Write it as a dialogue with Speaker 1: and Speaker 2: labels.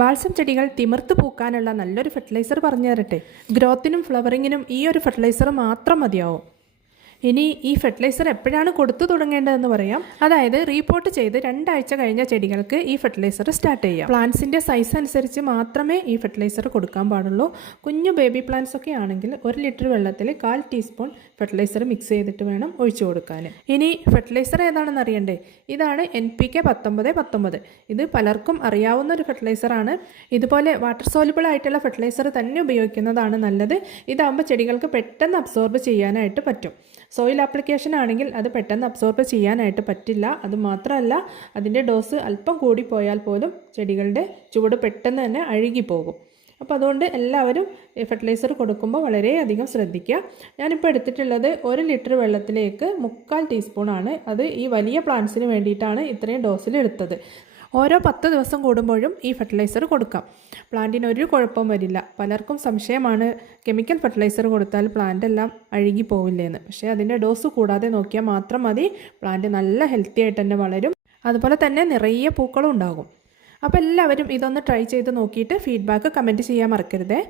Speaker 1: Balsam ചെടികൾ തിമിർത്ത് പൂക്കാനുള്ള നല്ലൊരു fertiliser പറഞ്ഞു തരട്ടെ ഗ്രോത്തിനും ഫ്ലവറിങ്ങിനും ഈ ഒരു ഫെർട്ടിലൈസർ മാത്രം മതിയാവും. ഇനി ഈ ഫെർട്ടിലൈസർ എപ്പോഴാണ് കൊടുത്തു തുടങ്ങേണ്ടതെന്ന് പറയാം. അതായത് റീപോർട്ട് ചെയ്ത് രണ്ടാഴ്ച കഴിഞ്ഞ ചെടികൾക്ക് ഈ ഫെർട്ടിലൈസർ സ്റ്റാർട്ട് ചെയ്യാം. പ്ലാന്റ്സിന്റെ സൈസ് അനുസരിച്ച് മാത്രമേ ഈ ഫെർട്ടിലൈസർ കൊടുക്കാൻ പാടുള്ളൂ. കുഞ്ഞു ബേബി പ്ലാന്റ്സ് ഒക്കെ ആണെങ്കിൽ ഒരു ലിറ്റർ വെള്ളത്തിൽ കാൽ ടീസ്പൂൺ ഫെർട്ടിലൈസർ മിക്സ് ചെയ്തിട്ട് വേണം ഒഴിച്ചു കൊടുക്കാൻ. ഇനി ഫെർട്ടിലൈസർ ഏതാണെന്ന് അറിയണ്ടേ? ഇതാണ് എൻ പി കെ പത്തൊമ്പത് പത്തൊമ്പത്. ഇത് പലർക്കും അറിയാവുന്ന ഒരു ഫെർട്ടിലൈസറാണ് ഇതുപോലെ വാട്ടർ സോലിബിൾ ആയിട്ടുള്ള ഫെർട്ടിലൈസർ തന്നെ ഉപയോഗിക്കുന്നതാണ് നല്ലത്. ഇതാകുമ്പോൾ ചെടികൾക്ക് പെട്ടെന്ന് അബ്സോർബ് ചെയ്യാനായിട്ട് പറ്റും. സോയിൽ ആപ്ലിക്കേഷൻ ആണെങ്കിൽ അത് പെട്ടെന്ന് അബ്സോർബ് ചെയ്യാനായിട്ട് പറ്റില്ല. അത് മാത്രമല്ല അതിന്റെ ഡോസ് അല്പം കൂടിപ്പോയാൽ പോലും ചെടികളുടെ ചുവട് പെട്ടെന്ന് തന്നെ അഴുകിപ്പോകും അപ്പോൾ അതുകൊണ്ട് എല്ലാവരും ഫെർട്ടിലൈസർ കൊടുക്കുമ്പോൾ വളരെയധികം ശ്രദ്ധിക്കുക. ഞാനിപ്പോൾ എടുത്തിട്ടുള്ളത് ഒരു ലിറ്റർ വെള്ളത്തിലേക്ക് മുക്കാൽ ടീസ്പൂണാണ് അത് ഈ വലിയ പ്ലാന്റ്സിന് വേണ്ടിയിട്ടാണ് ഇത്രയും ഡോസിൽ എടുത്തത്. ഓരോ പത്ത് ദിവസം കൂടുമ്പോഴും ഈ ഫെർട്ടിലൈസർ കൊടുക്കാം. പ്ലാന്റിന് ഒരു കുഴപ്പവും വരില്ല. പലർക്കും സംശയമാണ് കെമിക്കൽ ഫെർട്ടിലൈസർ കൊടുത്താൽ പ്ലാന്റ് എല്ലാം അഴുകി പോവില്ലേന്ന്. പക്ഷേ അതിന്റെ ഡോസ് കൂടാതെ നോക്കിയാൽ മാത്രം മതി. പ്ലാന്റ് നല്ല ഹെൽത്തി ആയിട്ട് തന്നെ വളരും. അതുപോലെ തന്നെ നിറയെ പൂക്കളും ഉണ്ടാകും. അപ്പോൾ എല്ലാവരും ഇതൊന്ന് ട്രൈ ചെയ്ത് നോക്കിയിട്ട് ഫീഡ്ബാക്ക് കമന്റ് ചെയ്യാൻ മറക്കരുതേ.